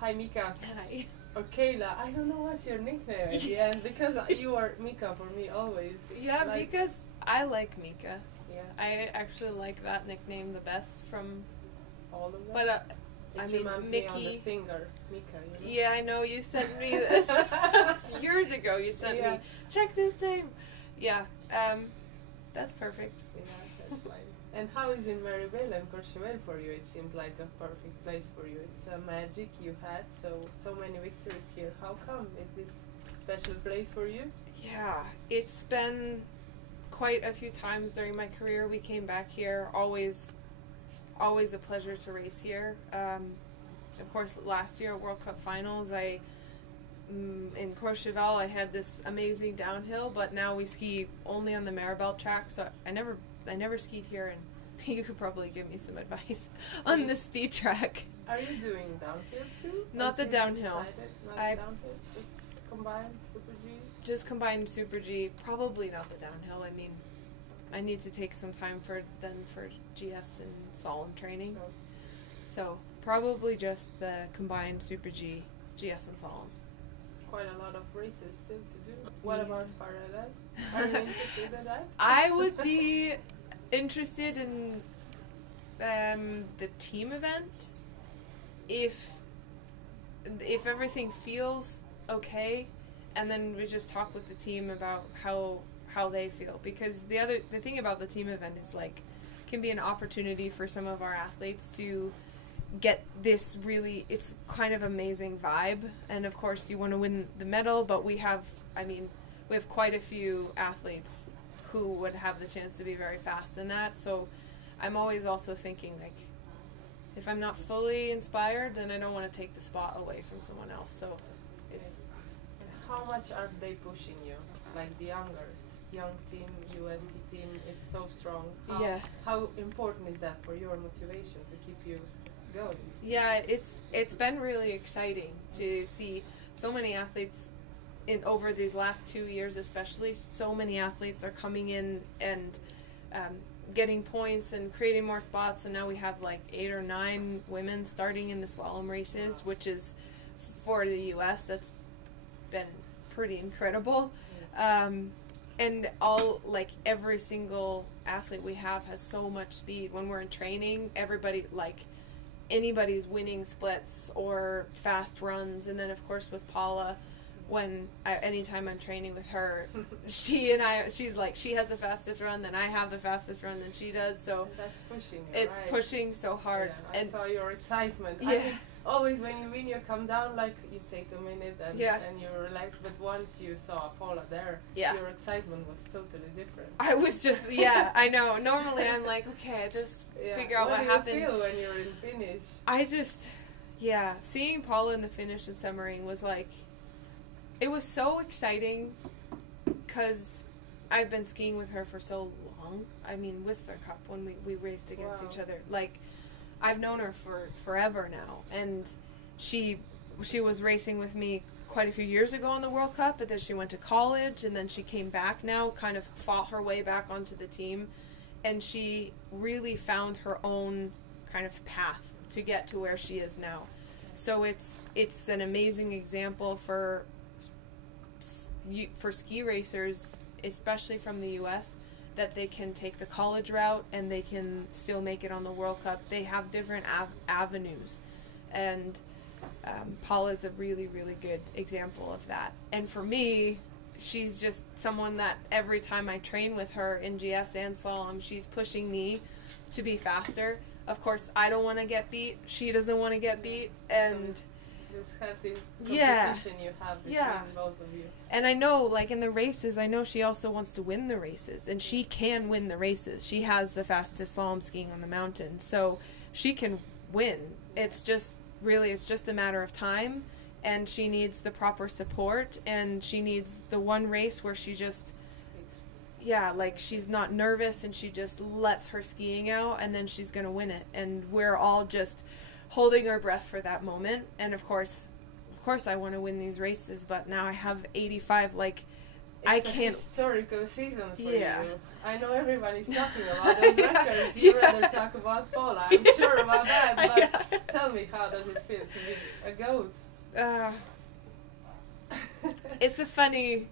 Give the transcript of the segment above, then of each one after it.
Hi, Mika. Hi. Or Kayla. I don't know what's your nickname at the end, because you are Mika for me always. Yeah, like, Mika's. I like Mika. Yeah. I actually like that nickname the best from all of them. But it I mean, Mickey. Me on the singer, Mika. You know? Yeah, I know you sent me this years ago. You sent me check this name. Yeah. That's perfect. Yeah, that's fine. And how is in Maribel and Courchevel for you? It seems like a perfect place for you. It's a magic you had, so many victories here. How come? Is this special place for you? Yeah, it's been quite a few times during my career. We came back here. Always a pleasure to race here. Of course, last year at World Cup Finals, in Courchevel, I had this amazing downhill, but now we ski only on the Maribel track, so I never skied here, and you could probably give me some advice on the speed track. Are you doing downhill too? Not the downhill. Downhill? Just combined Super G? Just combined Super G, probably not the downhill. I mean, I need to take some time for GS and slalom training. Oh. So probably just the combined Super G, GS and slalom. Quite a lot of races still to do. What about parallel? Are you interested in that? I would be interested in the team event if everything feels okay, and then we just talk with the team about how they feel, because the thing about the team event is like can be an opportunity for some of our athletes to get this really, it's kind of amazing vibe, and of course you want to win the medal, but we have quite a few athletes who would have the chance to be very fast in that, so I'm always also thinking, like, if I'm not fully inspired, then I don't want to take the spot away from someone else, so it's... How much are they pushing you? Like the young team, USD team, it's so strong. How important is that for your motivation to keep you going? Yeah, it's been really exciting to see so many athletes over these last 2 years, especially. So many athletes are coming in and getting points and creating more spots. So now we have like 8 or 9 women starting in the slalom races, which is for the U.S. That's been pretty incredible. And every single athlete we have has so much speed. When we're in training, anybody's winning splits or fast runs. And then of course with Paula, anytime I'm training with her, she's like, she has the fastest run, then I have the fastest run than she does. So that's pushing. It's pushing so hard. Yeah, I saw your excitement. Yeah. I mean, always when you win, you come down, like you take a minute and you relax. But once you saw Paula there, your excitement was totally different. I was just, I know. Normally I'm like, okay, I just figure out what happened. How do you feel when you're in finish? I just, seeing Paula in the finish in Semmering was like, it was so exciting because I've been skiing with her for so long. I mean, Whistler Cup, when we raced against each other. Like, I've known her for forever now. And she was racing with me quite a few years ago in the World Cup, but then she went to college, and then she came back now, kind of fought her way back onto the team. And she really found her own kind of path to get to where she is now. So it's an amazing example for ski racers, especially from the U.S., that they can take the college route and they can still make it on the World Cup. They have different avenues, and Paula's a really, really good example of that. And for me, she's just someone that every time I train with her in GS and slalom, she's pushing me to be faster. Of course, I don't want to get beat. She doesn't want to get beat, and this healthy competition you have between both of you. And I know, like in the races, I know she also wants to win the races, and she can win the races. She has the fastest slalom skiing on the mountain, so she can win. It's just a matter of time, and she needs the proper support, and she needs the one race where she just, she's not nervous and she just lets her skiing out, and then she's going to win it. And we're all just holding our breath for that moment. And of course I want to win these races, but now I have 85 I can't. It's a historical season for Yeah. you. I know everybody's talking about those records. You rather talk about Paula. I'm sure about that. But tell me, how does it feel to be a goat? It's a funny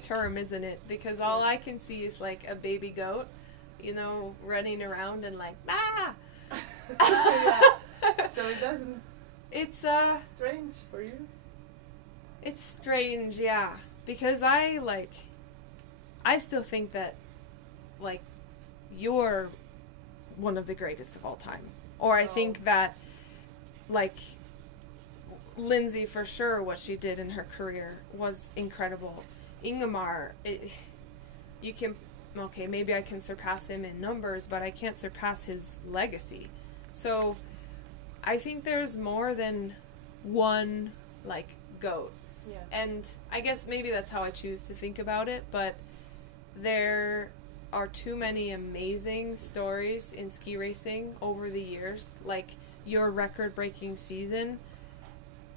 term, isn't it? Because all I can see is like a baby goat, you know, running around and like Yeah. So it doesn't. It's strange for you. It's strange, yeah. Because I still think that, like, you're one of the greatest of all time. Or I think that, like, Lindsay, for sure, what she did in her career was incredible. Ingemar, maybe I can surpass him in numbers, but I can't surpass his legacy. So I think there's more than one, like, GOAT. Yeah. And I guess maybe that's how I choose to think about it, but there are too many amazing stories in ski racing over the years. Like, your record-breaking season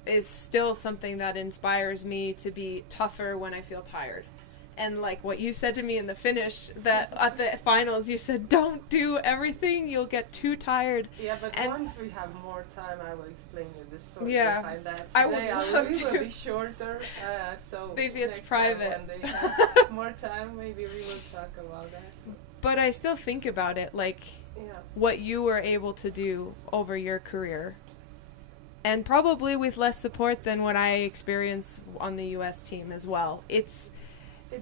is still something that inspires me to be tougher when I feel tired. And like what you said to me in the finish, that at the finals you said, don't do everything, you'll get too tired. Yeah, but once we have more time, I will explain you the story behind that. Today I would love to. It will be shorter, so maybe it's private. When they have more time, maybe we will talk about that. But I still think about it, like what you were able to do over your career. And probably with less support than what I experienced on the U.S. team as well. It's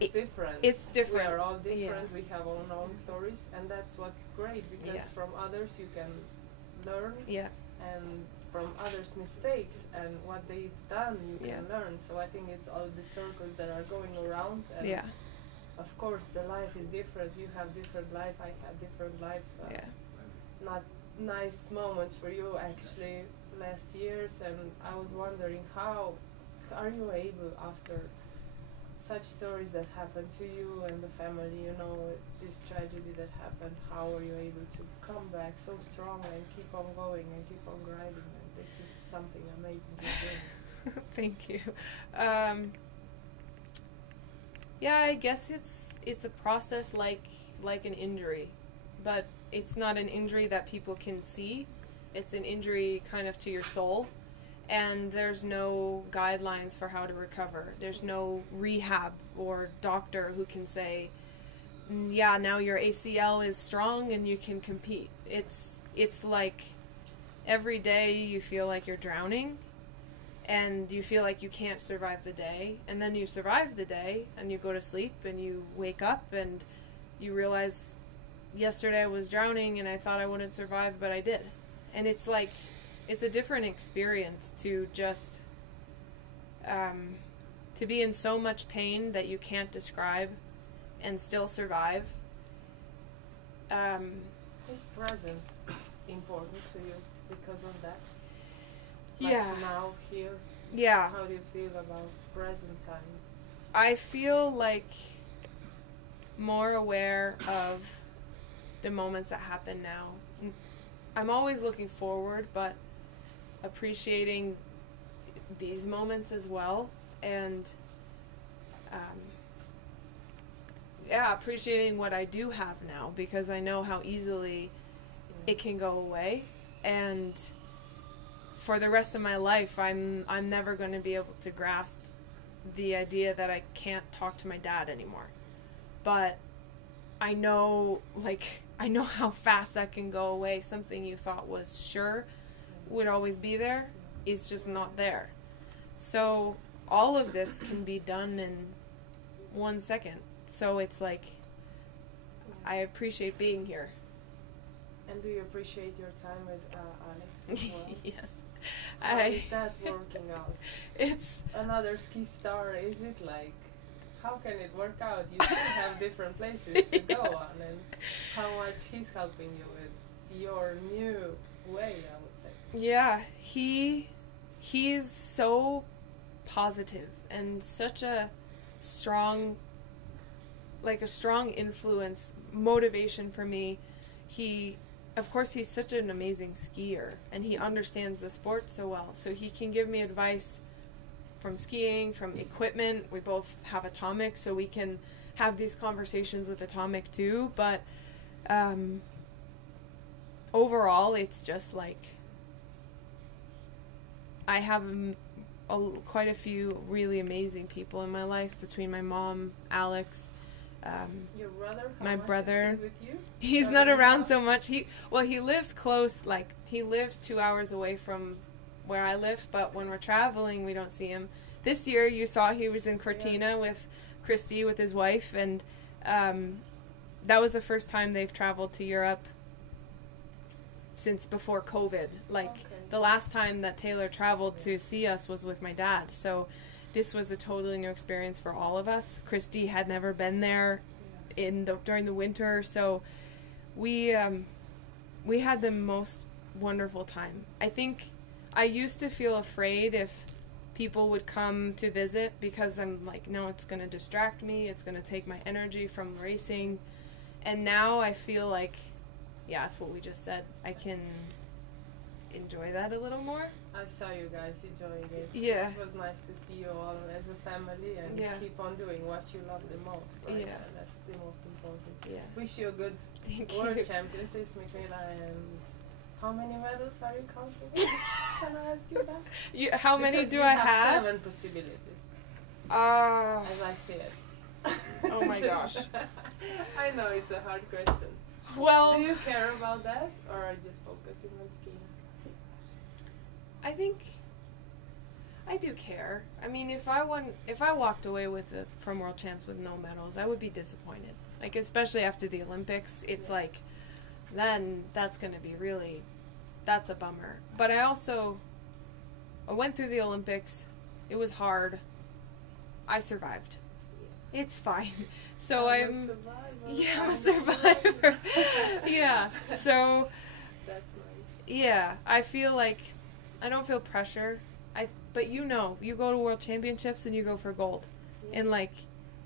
different. It's different. We are all different. We have our own stories, and that's what's great, because from others you can learn, and from others' mistakes and what they've done you can learn. So I think it's all the circles that are going around. And of course, the life is different. You have different life. I had different life. Not nice moments for you actually last years, and I was wondering, how are you able, after such stories that happened to you and the family, you know, this tragedy that happened, how are you able to come back so strong and keep on going and keep on grinding? And this is something amazing you're doing. Thank you. I guess it's a process like an injury, but it's not an injury that people can see. It's an injury kind of to your soul, and there's no guidelines for how to recover. There's no rehab or doctor who can say, now your ACL is strong and you can compete. It's like every day you feel like you're drowning, and you feel like you can't survive the day, and then you survive the day, and you go to sleep, and you wake up, and you realize, yesterday I was drowning, and I thought I wouldn't survive, but I did. And it's like, it's a different experience to just, to be in so much pain that you can't describe and still survive. Is present important to you because of that? Now, here? Yeah. How do you feel about present time? I feel like more aware of the moments that happen now. I'm always looking forward, but appreciating these moments as well, and appreciating what I do have now, because I know how easily it can go away, and for the rest of my life I'm never going to be able to grasp the idea that I can't talk to my dad anymore. But I know how fast that can go away. Something you thought was sure would always be there is just not there. So all of this can be done in 1 second. So it's like, I appreciate being here. And do you appreciate your time with Alex as well? Yes. How is that working out? It's another ski star. Is it like, how can it work out? You still have different places to go on, and how much he's helping you with your new way, I would say. Yeah, he's so positive and such a strong influence, motivation for me. Of course, he's such an amazing skier, and he understands the sport so well, so he can give me advice from skiing, from equipment. We both have Atomic, so we can have these conversations with Atomic too. But overall, it's just like I have quite a few really amazing people in my life, between my mom, Alex, your brother? My brother. Is he with you? He's not around so much. He lives close, like he lives 2 hours away from where I live, but when we're traveling, we don't see him. This year, you saw he was in Cortina with Christy, with his wife, and that was the first time they've traveled to Europe since before COVID. The last time that Taylor traveled to see us was with my dad, so this was a totally new experience for all of us. Christy had never been there during the winter, so we had the most wonderful time. I think I used to feel afraid if people would come to visit, because I'm like, no, it's going to distract me, it's going to take my energy from racing. And now I feel like, yeah, that's what we just said, I can enjoy that a little more. I saw you guys enjoying it. Yeah. It was nice to see you all as a family and keep on doing what you love the most. Right? Yeah. That's the most important. Yeah. Wish you a good World Championships, Mikaela, and how many medals are you counting? Can I ask you that? How many do I have? 7 possibilities. As I see it. Oh my gosh. I know it's a hard question. Well, do you care about that, or are you just focusing on skiing? I think I do care. I mean, if I walked away from World Champs with no medals, I would be disappointed. Like, especially after the Olympics, it's like, then that's going to be that's a bummer. But I went through the Olympics. It was hard. I survived. It's fine. So I'm a survivor. Yeah. So that's nice. Yeah, I feel like I don't feel pressure. But you go to World Championships and you go for gold. Yeah. And like,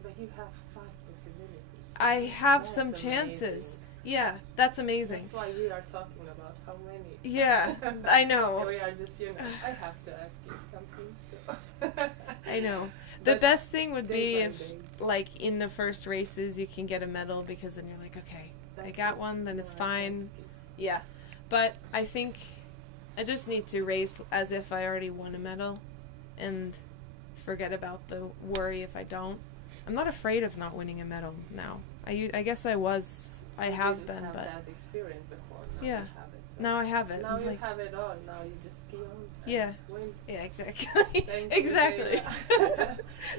but you have 5 possibilities. I have that's some chances. Amazing. Yeah, that's amazing. That's why we are talking about how many. Yeah, I know. We are just, I have to ask you something. So. I know. The best thing would be if, like, in the first races you can get a medal, because then you're like, okay, I got one, then it's fine. Yeah. But I think I just need to race as if I already won a medal and forget about the worry if I don't. I'm not afraid of not winning a medal now. I guess I have been, but that experience before. Now yeah. You have it, so. Now I have it. Now you have it all. Now you just ski on. Yeah. Win. Yeah, exactly. Thank exactly. You,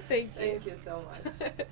Thank you. Thank you so much.